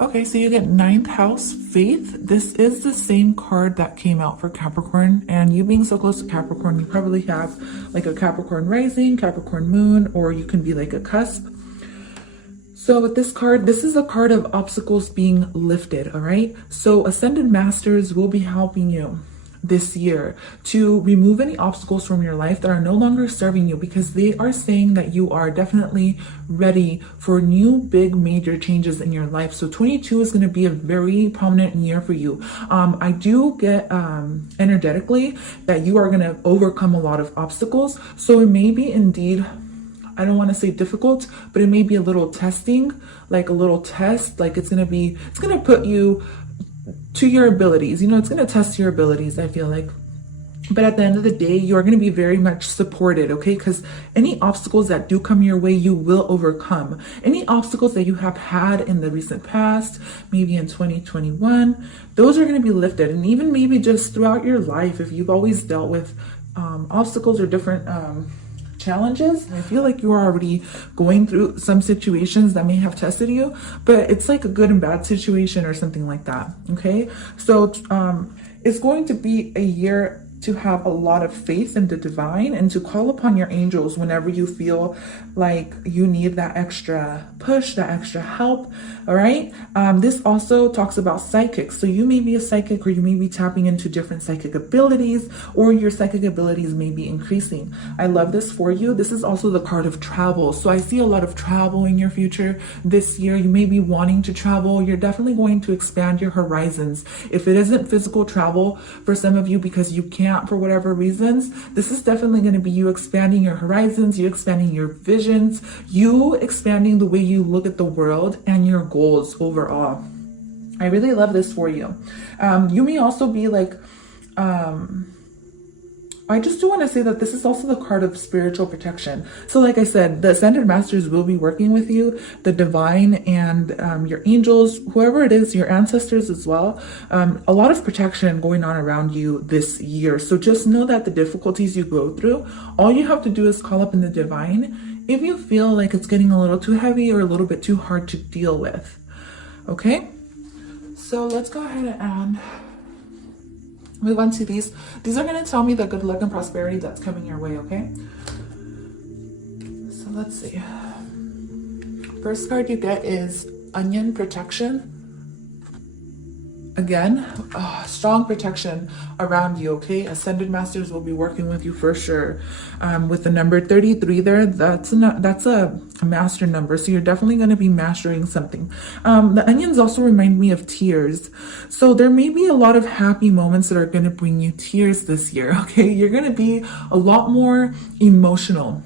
Okay, so you get ninth house, faith. This is the same card that came out for Capricorn. And you being so close to Capricorn, you probably have like a Capricorn rising, Capricorn moon, or you can be like a cusp. So with this card, this is a card of obstacles being lifted, all right? So Ascended Masters will be helping you this year to remove any obstacles from your life that are no longer serving you, because they are saying that you are definitely ready for new big major changes in your life. So 22 is going to be a very prominent year for you. I do get energetically that you are going to overcome a lot of obstacles. So it may be indeed, I don't want to say difficult, but it may be a little testing, like a little test. Like it's going to put you to your abilities. You know, it's going to test your abilities, I feel like. But at the end of the day, you're going to be very much supported, okay? Because any obstacles that do come your way, you will overcome. Any obstacles that you have had in the recent past, maybe in 2021, those are going to be lifted. And even maybe just throughout your life, if you've always dealt with obstacles or different challenges, I feel like you're already going through some situations that may have tested you, but it's like a good and bad situation or something like that. Okay, so it's going to be a year to have a lot of faith in the divine and to call upon your angels whenever you feel like you need that extra push, that extra help. All right. This also talks about psychics. So you may be a psychic, or you may be tapping into different psychic abilities, or your psychic abilities may be increasing. I love this for you. This is also the card of travel. So I see a lot of travel in your future this year. You may be wanting to travel. You're definitely going to expand your horizons. If it isn't physical travel for some of you because you can't for whatever reasons, this is definitely going to be you expanding your horizons, you expanding your visions, you expanding the way you look at the world and your goals overall. I really love this for you. You may also be like, I just do want to say that this is also the card of spiritual protection. So like I said, the Ascended Masters will be working with you, the divine and your angels, whoever it is, your ancestors as well. A lot of protection going on around you this year. So just know that the difficulties you go through, all you have to do is call up in the divine if you feel like it's getting a little too heavy or a little bit too hard to deal with. Okay? So let's go ahead and move on to these. These are going to tell me the good luck and prosperity that's coming your way, okay? So let's see. First card you get is Onion Protection. Again, strong protection around you, okay? Ascended Masters will be working with you for sure. With the number 33 there, that's a master number, so you're definitely going to be mastering something. The onions also remind me of tears. So there may be a lot of happy moments that are going to bring you tears this year, okay? You're going to be a lot more emotional,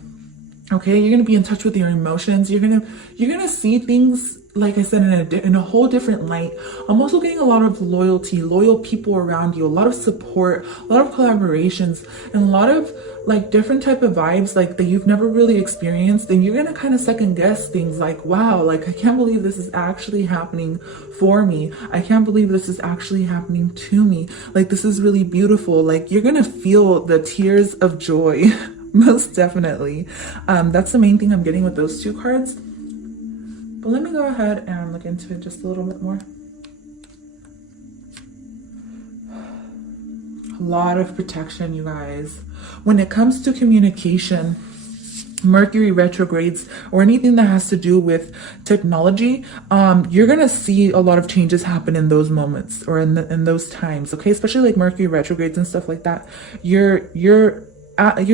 okay? You're going to be in touch with your emotions. You're going to see things, like I said, in a whole different light. I'm also getting a lot of loyalty, loyal people around you, a lot of support, a lot of collaborations, and a lot of like different type of vibes like that you've never really experienced. And you're going to kind of second guess things like, wow, like I can't believe this is actually happening for me. I can't believe this is actually happening to me. Like, this is really beautiful. Like, you're going to feel the tears of joy. Most definitely. That's the main thing I'm getting with those two cards. But let me go ahead and look into it just a little bit more. A lot of protection, you guys. When it comes to communication, Mercury retrogrades, or anything that has to do with technology, you're gonna see a lot of changes happen in those moments or in those times, okay? Especially like Mercury retrogrades and stuff like that. You're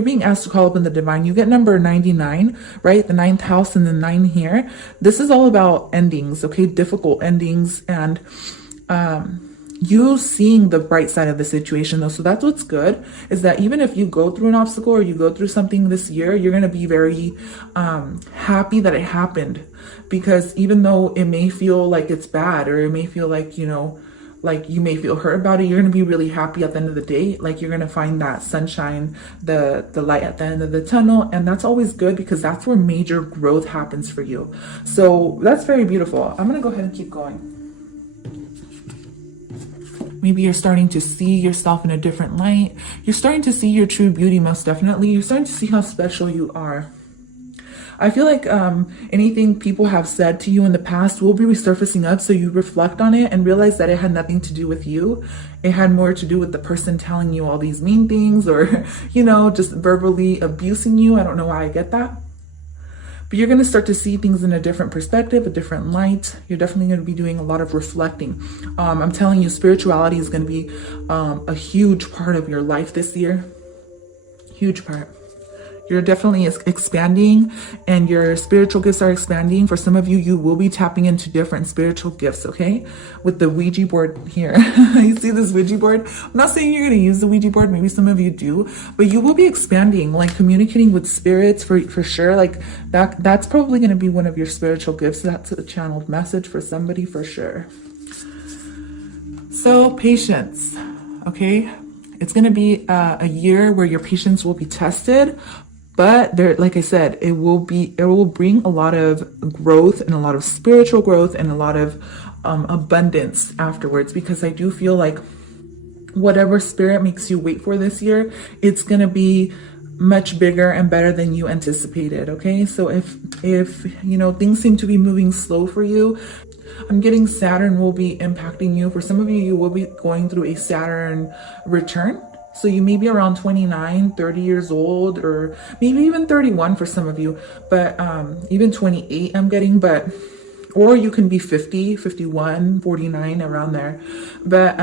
being asked to call up in the divine. You get number 99, right? The 9th house and the 9 here. This is all about endings, okay? Difficult endings, and you seeing the bright side of the situation though. So that's what's good, is that even if you go through an obstacle or you go through something this year, you're going to be very happy that it happened, because even though it may feel like it's bad, or it may feel like, you know, like you may feel hurt about it, you're going to be really happy at the end of the day. Like, you're going to find that sunshine, the light at the end of the tunnel. And that's always good, because that's where major growth happens for you. So that's very beautiful. I'm going to go ahead and keep going. Maybe you're starting to see yourself in a different light. You're starting to see your true beauty, most definitely. You're starting to see how special you are. I feel like anything people have said to you in the past will be resurfacing up, so you reflect on it and realize that it had nothing to do with you. It had more to do with the person telling you all these mean things, or, you know, just verbally abusing you. I don't know why I get that. But you're going to start to see things in a different perspective, a different light. You're definitely going to be doing a lot of reflecting. I'm telling you, spirituality is going to be a huge part of your life this year. Huge part. You're definitely expanding, and your spiritual gifts are expanding. For some of you, you will be tapping into different spiritual gifts, okay? With the Ouija board here. You see this Ouija board? I'm not saying you're going to use the Ouija board. Maybe some of you do. But you will be expanding, like communicating with spirits for sure. Like that's probably going to be one of your spiritual gifts. That's a channeled message for somebody for sure. So patience, okay? It's going to be a year where your patience will be tested. But there, like I said, it will bring a lot of growth and a lot of spiritual growth and a lot of abundance afterwards, because I do feel like whatever spirit makes you wait for this year, it's going to be much bigger and better than you anticipated. Okay. So if, you know, things seem to be moving slow for you, I'm getting Saturn will be impacting you. For some of you, you will be going through a Saturn return. So you may be around 29, 30 years old, or maybe even 31 for some of you, but even 28 I'm getting, or you can be 50, 51, 49, around there. But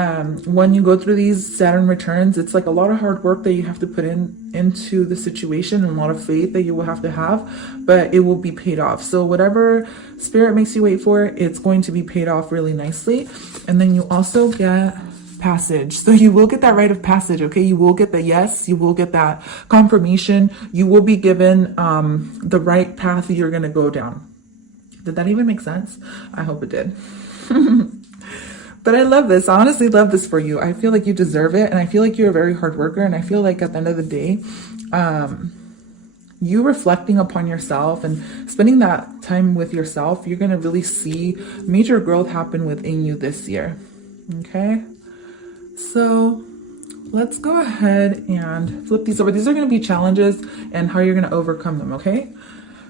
when you go through these Saturn returns, it's like a lot of hard work that you have to put into the situation, and a lot of faith that you will have to have, but it will be paid off. So whatever spirit makes you wait for, it's going to be paid off really nicely. And then you also get passage. So you will get that rite of passage, okay? You will get the yes, you will get that confirmation. You will be given the right path that you're going to go down. Did that even make sense? I hope it did. But I love this. I honestly love this for you. I feel like you deserve it, and I feel like you're a very hard worker, and I feel like at the end of the day, you reflecting upon yourself and spending that time with yourself, you're going to really see major growth happen within you this year. Okay? So let's go ahead and flip these over. These are going to be challenges and how you're going to overcome them, okay?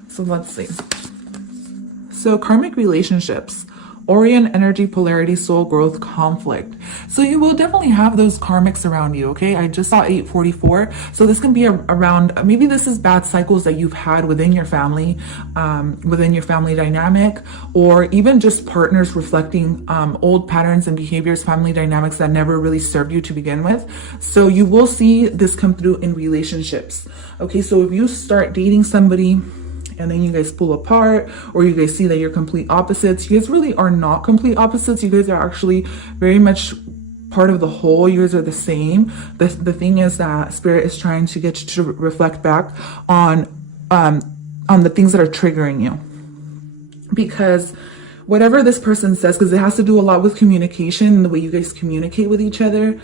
So let's see. So karmic relationships, Orion energy, polarity, soul growth, conflict. So you will definitely have those karmics around you, okay? I just saw 844. So this can be around, maybe this is bad cycles that you've had within your family dynamic, or even just partners reflecting old patterns and behaviors, family dynamics that never really served you to begin with. So you will see this come through in relationships. Okay, so if you start dating somebody, and then you guys pull apart, or you guys see that you're complete opposites. You guys really are not complete opposites. You guys are actually very much part of the whole. You guys are the same. The thing is that spirit is trying to get you to reflect back on the things that are triggering you. Because whatever this person says, because it has to do a lot with communication and the way you guys communicate with each other.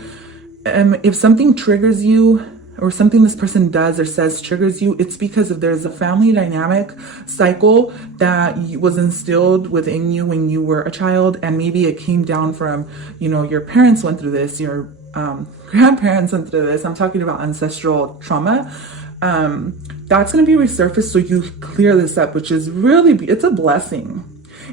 If something triggers you, or something this person does or says triggers you, it's because if there's a family dynamic cycle that was instilled within you when you were a child, and maybe it came down from, you know, your parents went through this, your grandparents went through this. I'm talking about ancestral trauma. That's going to be resurfaced, so you clear this up, which is really, it's a blessing.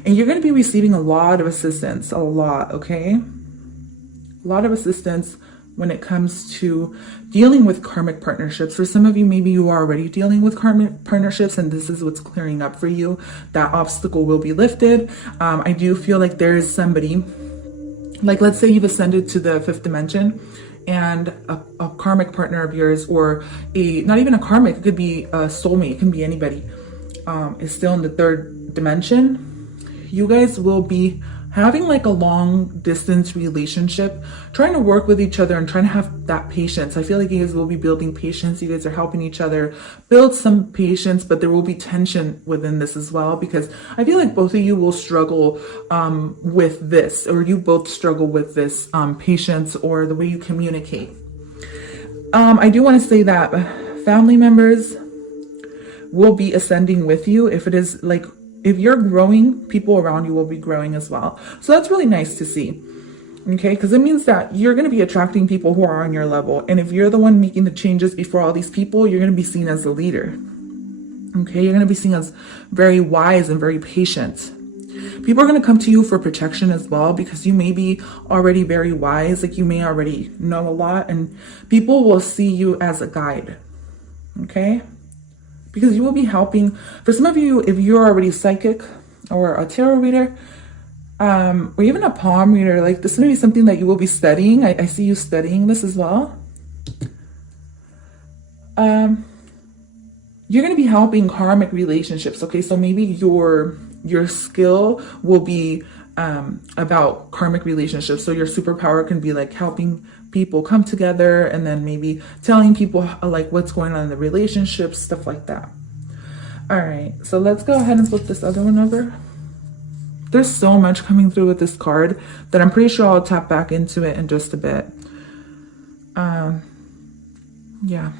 And you're going to be receiving a lot of assistance, a lot, okay? A lot of assistance when it comes to dealing with karmic partnerships. For some of you, maybe you are already dealing with karmic partnerships, and this is what's clearing up for you. That obstacle will be lifted. I do feel like there is somebody, like let's say you've ascended to the 5th dimension, and a karmic partner of yours, or not even a karmic, it could be a soulmate, it can be anybody, is still in the 3rd dimension. You guys will be having like a long distance relationship, trying to work with each other and trying to have that patience. I feel like you guys will be building patience. You guys are helping each other build some patience, but there will be tension within this as well, because I feel like both of you will struggle with this, or you both struggle with this patience or the way you communicate. I do want to say that family members will be ascending with you. If it is like, if you're growing, people around you will be growing as well. So that's really nice to see. Okay, because it means that you're going to be attracting people who are on your level. And if you're the one making the changes before all these people, you're going to be seen as a leader. Okay, you're going to be seen as very wise and very patient. People are going to come to you for protection as well, because you may be already very wise, like you may already know a lot, and people will see you as a guide. Okay, because you will be helping. For some of you, if you're already psychic or a tarot reader, or even a palm reader, like this is going to be something that you will be studying. I see you studying this as well. You're going to be helping karmic relationships. Okay, so maybe your skill will be about karmic relationships. So your superpower can be like helping people come together, and then maybe telling people like what's going on in the relationships, stuff like that. All right, so let's go ahead and flip this other one over. There's so much coming through with this card that I'm pretty sure I'll tap back into it in just a bit. Yeah.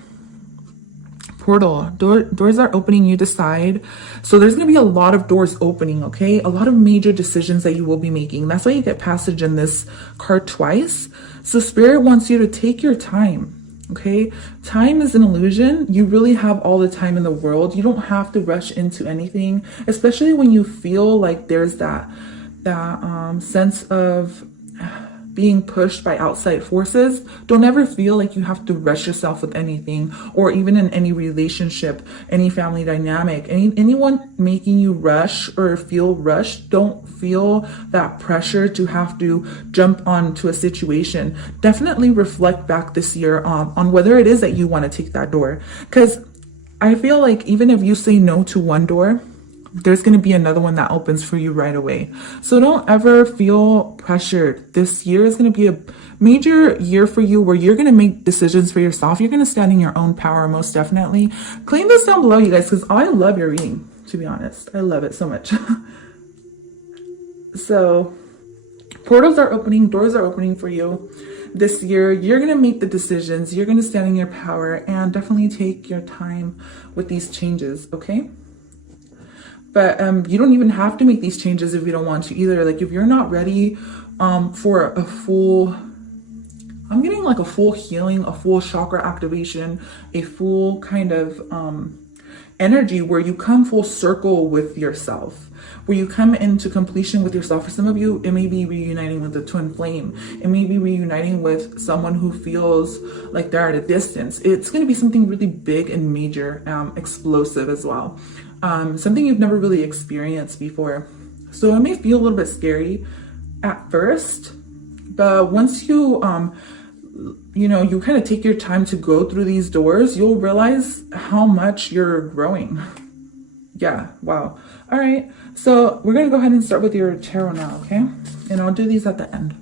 Portal. Doors are opening, you decide. So there's going to be a lot of doors opening, okay? A lot of major decisions that you will be making. That's why you get passage in this card twice. So Spirit wants you to take your time, okay? Time is an illusion. You really have all the time in the world. You don't have to rush into anything, especially when you feel like there's that sense of being pushed by outside forces. Don't ever feel like you have to rush yourself with anything, or even in any relationship, any family dynamic, anyone making you rush or feel rushed. Don't feel that pressure to have to jump onto a situation. Definitely reflect back this year on whether it is that you want to take that door, because I feel like even if you say no to one door, there's going to be another one that opens for you right away. So don't ever feel pressured. This year is going to be a major year for you where you're going to make decisions for yourself. You're going to stand in your own power, most definitely. Claim this down below, you guys, because I love your reading, to be honest. I love it so much. So portals are opening, doors are opening for you this year. You're going to make the decisions. You're going to stand in your power, and definitely take your time with these changes, okay? But you don't even have to make these changes if you don't want to either. Like if you're not ready for a full, I'm getting like a full healing, a full chakra activation, a full kind of energy where you come full circle with yourself, where you come into completion with yourself. For some of you, it may be reuniting with a twin flame. It may be reuniting with someone who feels like they're at a distance. It's going to be something really big and major, explosive as well. Something you've never really experienced before. So it may feel a little bit scary at first, but once you, you kind of take your time to go through these doors, you'll realize how much you're growing. Yeah, wow. All right, so we're going to go ahead and start with your tarot now, okay? And I'll do these at the end.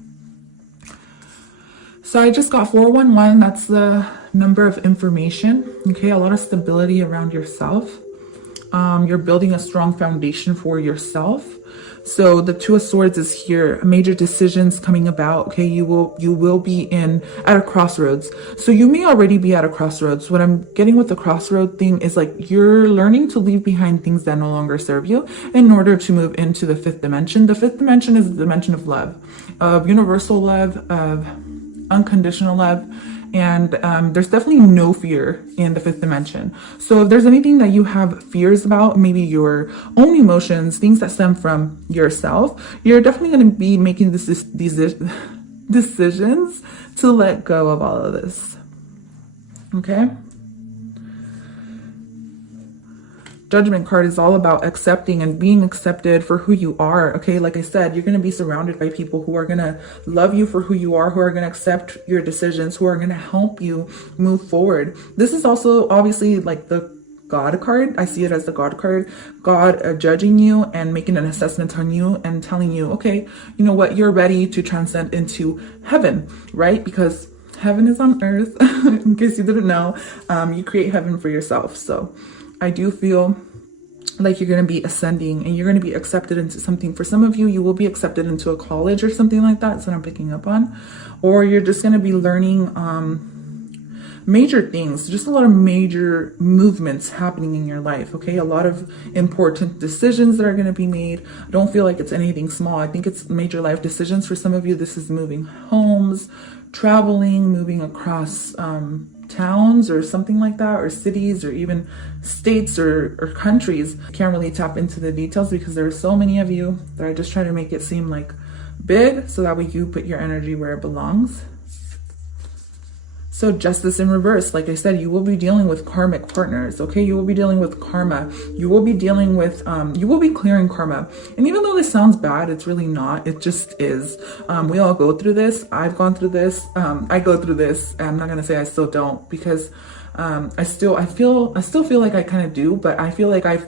So I just got 411. That's the number of information, okay? A lot of stability around yourself. You're building a strong foundation for yourself. So the Two of Swords is here. Major decisions coming about. Okay, you will be at a crossroads. So you may already be at a crossroads. What I'm getting with the crossroad thing is like you're learning to leave behind things that no longer serve you in order to move into the fifth dimension. The fifth dimension is the dimension of love, of universal love, of unconditional love. And there's definitely no fear in the fifth dimension. So if there's anything that you have fears about, maybe your own emotions, things that stem from yourself, you're definitely going to be making these decisions to let go of all of this. Okay? Judgment card is all about accepting and being accepted for who you are. Okay, like I said, you're going to be surrounded by people who are going to love you for who you are, who are going to accept your decisions, who are going to help you move forward. This is also obviously like the God card. I see it as the God card. God judging you and making an assessment on you and telling you, okay, you know what, you're ready to transcend into heaven, right? Because heaven is on earth. In case you didn't know, you create heaven for yourself. So I do feel like you're going to be ascending and you're going to be accepted into something. For some of you, you will be accepted into a college or something like that. That's what I'm picking up on. Or you're just going to be learning major things, just a lot of major movements happening in your life. Okay, a lot of important decisions that are going to be made. I don't feel like it's anything small. I think it's major life decisions. For some of you, this is moving homes, traveling, moving across towns or something like that, or cities, or even states or countries. Can't really tap into the details because there are so many of you that I just try to make it seem like big, so that way you put your energy where it belongs. So justice in reverse, like I said, you will be dealing with karmic partners, okay? You will be dealing with karma. You will be dealing with, you will be clearing karma. And even though this sounds bad, it's really not. It just is. We all go through this. I've gone through this. I go through this. I'm not going to say I still don't, because I still feel like I kind of do, but I feel like I've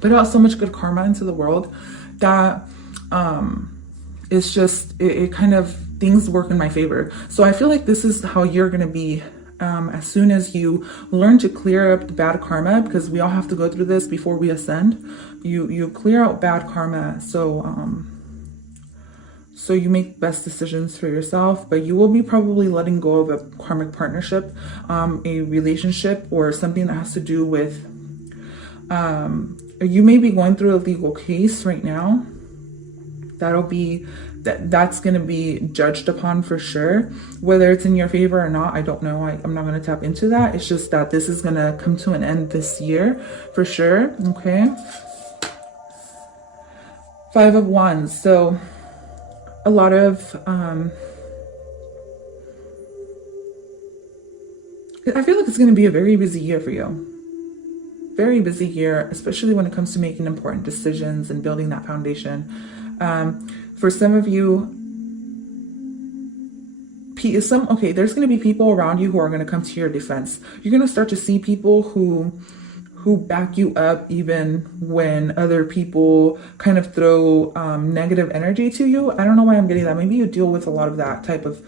put out so much good karma into the world that it's just, it kind of, things work in my favor. So I feel like this is how you're going to be as soon as you learn to clear up the bad karma, because we all have to go through this before we ascend. You clear out bad karma, so you make best decisions for yourself. But you will be probably letting go of a karmic partnership, a relationship, or something that has to do with you may be going through a legal case right now. That's going to be judged upon for sure. Whether it's in your favor or not, I don't know. I'm not going to tap into that. It's just that this is going to come to an end this year for sure. Okay. 5 of Wands. So a lot of, I feel like it's going to be a very busy year for you. Very busy year, especially when it comes to making important decisions and building that foundation. For some of you, there's going to be people around you who are going to come to your defense. You're going to start to see people who back you up even when other people kind of throw negative energy to you. I don't know why I'm getting that. Maybe you deal with a lot of that type of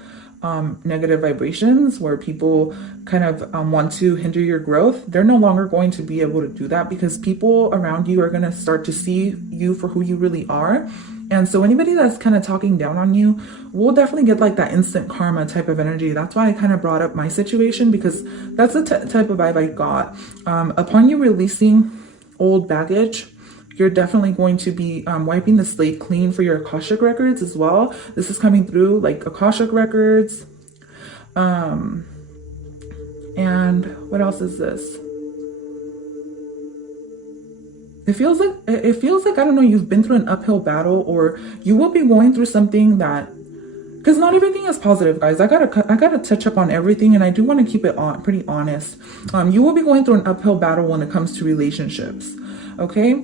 negative vibrations where people kind of want to hinder your growth. They're no longer going to be able to do that, because people around you are going to start to see you for who you really are. And so anybody that's kind of talking down on you will definitely get like that instant karma type of energy. That's why I kind of brought up my situation, because that's the type of vibe I got. Upon you releasing old baggage, you're definitely going to be wiping the slate clean for your Akashic records as well. This is coming through, like Akashic records. And what else is this? It feels like, I don't know, you've been through an uphill battle, or you will be going through something that, because not everything is positive, guys. I gotta touch up on everything, and I do want to keep it pretty honest. You will be going through an uphill battle when it comes to relationships. Okay.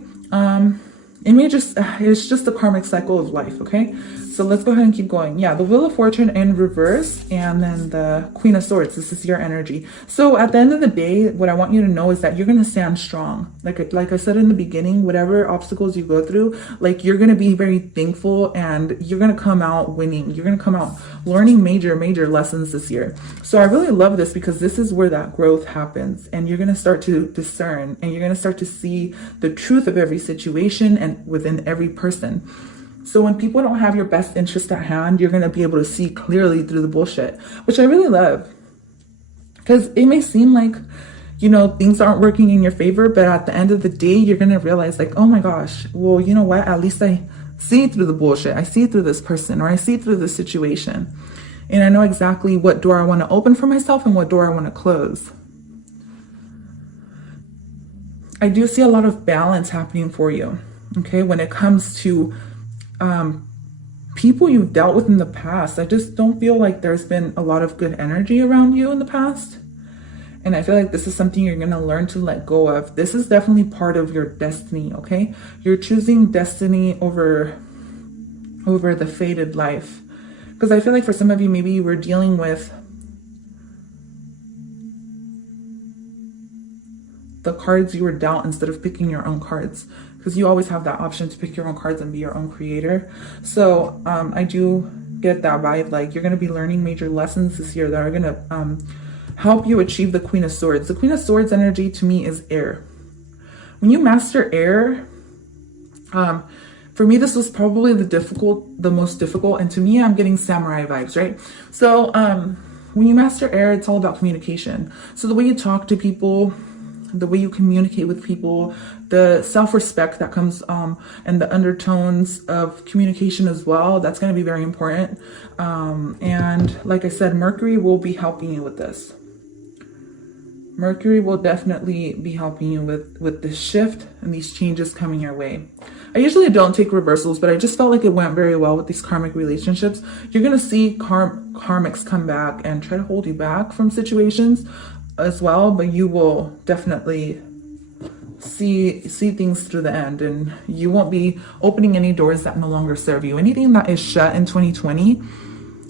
It's just the karmic cycle of life. Okay. So let's go ahead and keep going. Yeah, the Wheel of Fortune in reverse, and then the Queen of Swords. This is your energy. So at the end of the day, what I want you to know is that you're going to stand strong. Like I said in the beginning, whatever obstacles you go through, like, you're going to be very thankful, and you're going to come out winning. You're going to come out learning major lessons this year. So I really love this, because this is where that growth happens, and you're going to start to discern, and you're going to start to see the truth of every situation and within every person. So when people don't have your best interest at hand, you're going to be able to see clearly through the bullshit, which I really love. Because it may seem like, you know, things aren't working in your favor, but at the end of the day, you're going to realize, like, oh my gosh, well, you know what? At least I see through the bullshit. I see through this person, or I see through the situation. And I know exactly what door I want to open for myself and what door I want to close. I do see a lot of balance happening for you. Okay. When it comes to people you've dealt with in the past, I just don't feel like there's been a lot of good energy around you in the past. And I feel like this is something you're going to learn to let go of. This is definitely part of your destiny. Okay. You're choosing destiny over the fated life. Because I feel like for some of you, maybe you were dealing with the cards you were dealt instead of picking your own cards. Because you always have that option to pick your own cards and be your own creator. So I do get that vibe. Like, you're going to be learning major lessons this year that are going to help you achieve the Queen of Swords. The Queen of Swords energy to me is air. When you master air, for me, this was probably the most difficult. And to me, I'm getting samurai vibes, right? So when you master air, it's all about communication. So the way you talk to people, the way you communicate with people, the self-respect that comes and the undertones of communication as well, that's going to be very important. And like I said, Mercury will be helping you with this. Mercury will definitely be helping you with this shift and these changes coming your way. I usually don't take reversals, but I just felt like it went very well with these karmic relationships. You're going to see karmics come back and try to hold you back from situations as well, but you will definitely see things through the end, and you won't be opening any doors that no longer serve you. Anything that is shut in 2020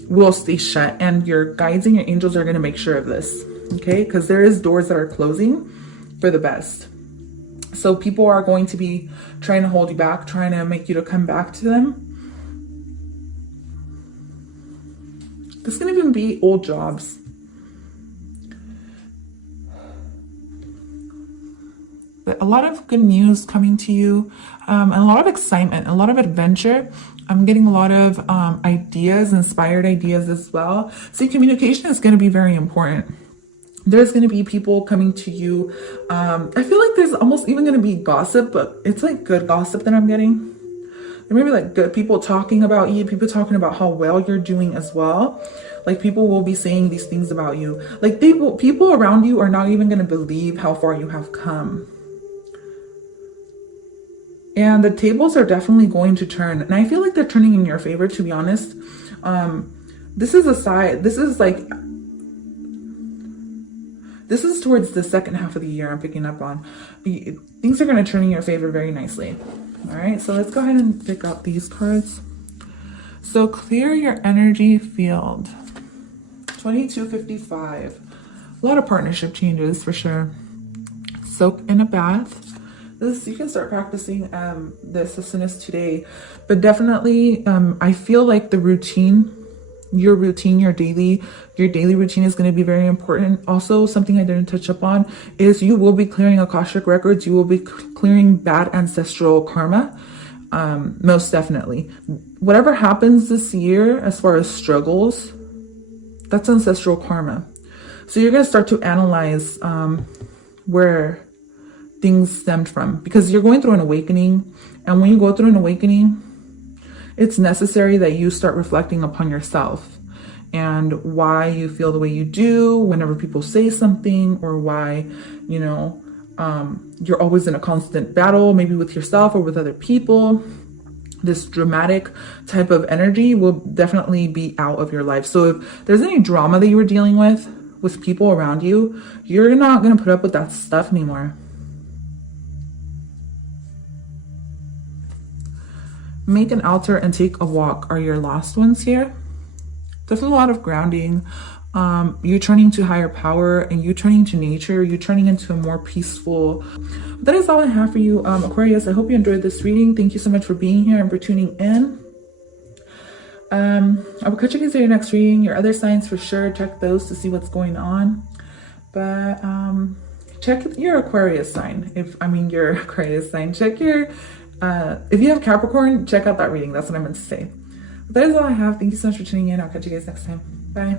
will stay shut, and your guides and your angels are going to make sure of this, okay? Because there is doors that are closing for the best. So people are going to be trying to hold you back, trying to make you to come back to them. This can even be old jobs. But a lot of good news coming to you, and a lot of excitement, a lot of adventure. I'm getting a lot of ideas, inspired ideas as well. See, communication is going to be very important. There's going to be people coming to you. I feel like there's almost even going to be gossip, but it's like good gossip that I'm getting. There may be like good people talking about you, people talking about how well you're doing as well. Like people will be saying these things about you. Like people around you are not even going to believe how far you have come. And the tables are definitely going to turn. And I feel like they're turning in your favor, to be honest. This is towards the second half of the year I'm picking up on. Things are going to turn in your favor very nicely. All right, so let's go ahead and pick up these cards. So clear your energy field. 2255. A lot of partnership changes for sure. Soak in a bath. You can start practicing this as soon as today, but definitely I feel like the routine, your daily routine is going to be very important. Also, something I didn't touch up on is you will be clearing Akashic records. You will be clearing bad ancestral karma. Most definitely. Whatever happens this year as far as struggles, that's ancestral karma. So you're going to start to analyze where things stemmed from, because you're going through an awakening. And when you go through an awakening, it's necessary that you start reflecting upon yourself and why you feel the way you do whenever people say something, or why, you're always in a constant battle, maybe with yourself or with other people. This dramatic type of energy will definitely be out of your life. So if there's any drama that you were dealing with people around you, you're not going to put up with that stuff anymore. Make an altar and take a walk are your last ones here. There's a lot of grounding. You turning to higher power, and you turning to nature. You turning into a more peaceful. That is all I have for you, Aquarius. I hope you enjoyed this reading. Thank you so much for being here and for tuning in. I will catch you guys in your next reading. Your other signs for sure. Check those to see what's going on. But check your Aquarius sign. Your Aquarius sign. Check your... if you have Capricorn, check out that reading. That's what I meant to say. But that is all I have. Thank you so much for tuning in. I'll catch you guys next time. Bye.